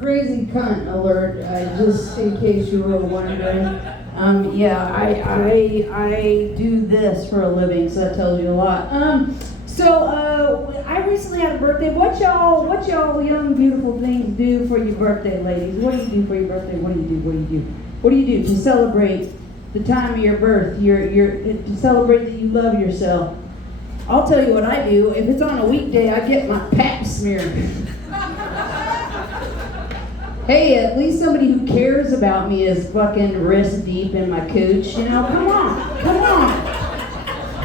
Crazy cunt alert, just in case you were wondering. Yeah, I do this for a living, so that tells you a lot. I recently had a birthday. What y'all young beautiful things do for your birthday, ladies? What do you do for your birthday? What do you do to celebrate the time of your birth? To celebrate that you love yourself. I'll tell you what I do. If it's on a weekday, I get my pap smear. Hey, at least somebody who cares about me is fucking wrist deep in my cooch. You know, come on.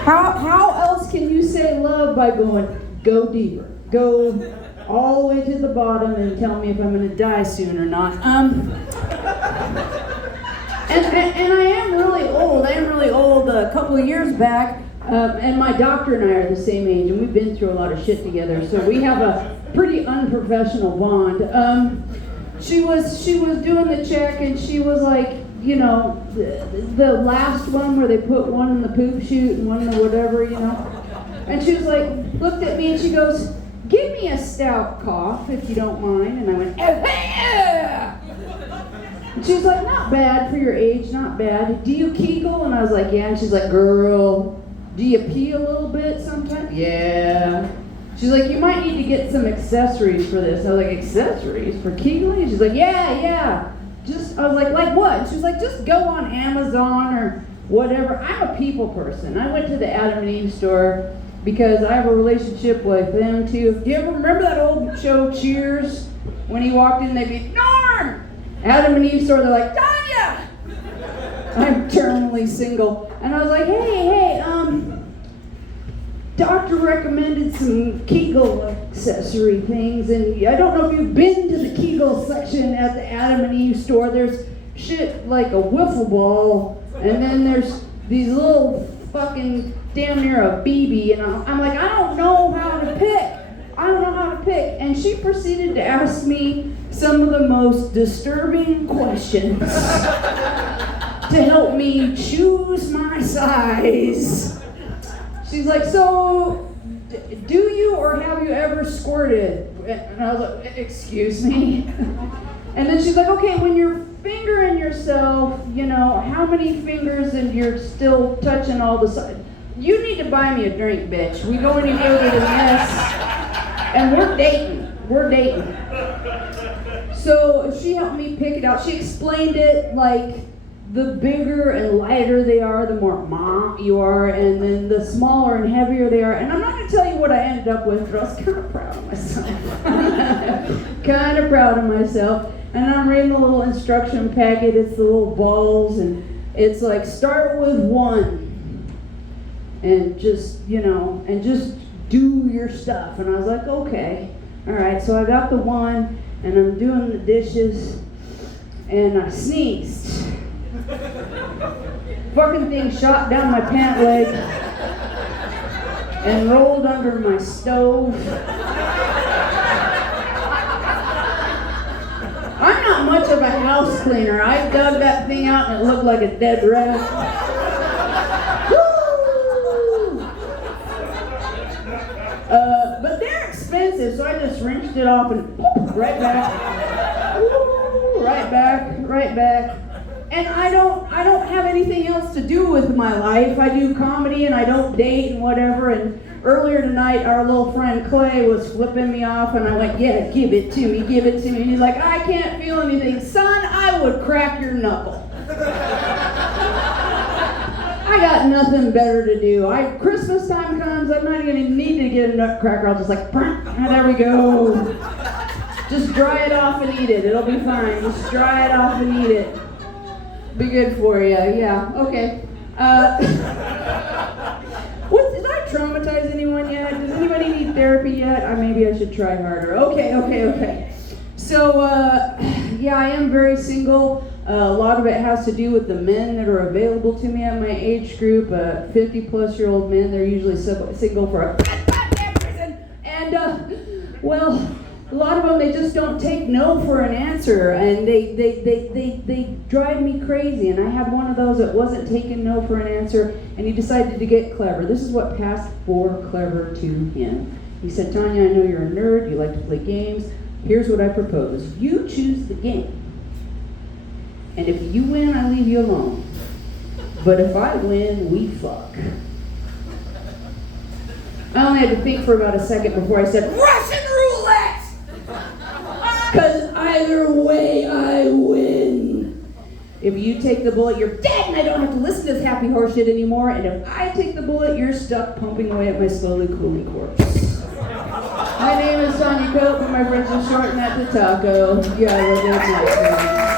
How else can you say love by going, go deeper, go all the way to the bottom and tell me if I'm gonna die soon or not? And I am really old. A couple of years back, and my doctor and I are the same age, and we've been through a lot of shit together, so we have a pretty unprofessional bond. She was doing the check, and she was like, you know, the last one where they put one in the poop chute and one in the whatever, you know. And she was like, looked at me and she goes, give me a stout cough if you don't mind. And I went, oh, yeah! And she was like, not bad for your age, not bad. Do you Kegel? And I was like, yeah. And she's like, girl, do you pee a little bit sometimes? Yeah. She's like, you might need to get some accessories for this. I was like, accessories for Kegel? She's like, yeah. I was like what? She was like, just go on Amazon or whatever. I'm a people person. I went to the Adam and Eve store because I have a relationship with them too. Do you ever remember that old show Cheers? When he walked in, they'd be, Norm! Adam and Eve store, they're like, Tanya! I'm terminally single. And I was like, hey, doctor recommended some Kegel accessory things, and I don't know if you've been to the Kegel section at the Adam and Eve store. There's shit like a wiffle ball, and then there's these little fucking damn near a BB, and I'm like, I don't know how to pick. And she proceeded to ask me some of the most disturbing questions to help me choose my size. She's like, so, do you or have you ever squirted? And I was like, excuse me? And then she's like, okay, when you're fingering yourself, you know, how many fingers and you're still touching all the sides? You need to buy me a drink, bitch. We going to go to the mess, and we're dating. So she helped me pick it out. She explained it like, the bigger and lighter they are, the more mom you are, and then the smaller and heavier they are. And I'm not going to tell you what I ended up with, but I was kind of proud of myself. And I'm reading the little instruction packet. It's the little balls, and it's like, start with one, and just, you know, and just do your stuff. And I was like, okay, all right. So I got the one, and I'm doing the dishes, and I sneezed. Fucking thing shot down my pant leg and rolled under my stove. I'm not much of a house cleaner. I dug that thing out and it looked like a dead rat. Woo! But they're expensive, so I just rinsed it off and whoop, right back. Woo, right back. And I don't have anything else to do with my life. I do comedy and I don't date and whatever. And earlier tonight, our little friend Clay was flipping me off, and I went, yeah, give it to me. And he's like, I can't feel anything. Son, I would crack your knuckle. I got nothing better to do. Christmas time comes, I'm not going to need to get a nutcracker. I'll just like, there we go. Just dry it off and eat it. It'll be fine. Just dry it off and eat it. Be good for you, yeah, okay. Did I traumatize anyone yet? Does anybody need therapy yet? Maybe I should try harder. Okay. So, yeah, I am very single. A lot of it has to do with the men that are available to me at my age group, 50-plus-year-old men. They're usually single for a reason. And, well, a lot of them, they just don't take no for an answer, and they drive me crazy. And I had one of those that wasn't taking no for an answer, and he decided to get clever. This is what passed for clever to him. He said, Tanya, I know you're a nerd, you like to play games. Here's what I propose. You choose the game. And if you win, I leave you alone. But if I win, we fuck. I only had to think for about a second before I said, Russian roulette! Because either way, I win. If you take the bullet, you're dead, and I don't have to listen to this happy horse shit anymore. And if I take the bullet, you're stuck pumping away at my slowly cooling corpse. My name is Sonia Cope, and my friends are shorten that to Taco. Yeah, I love that.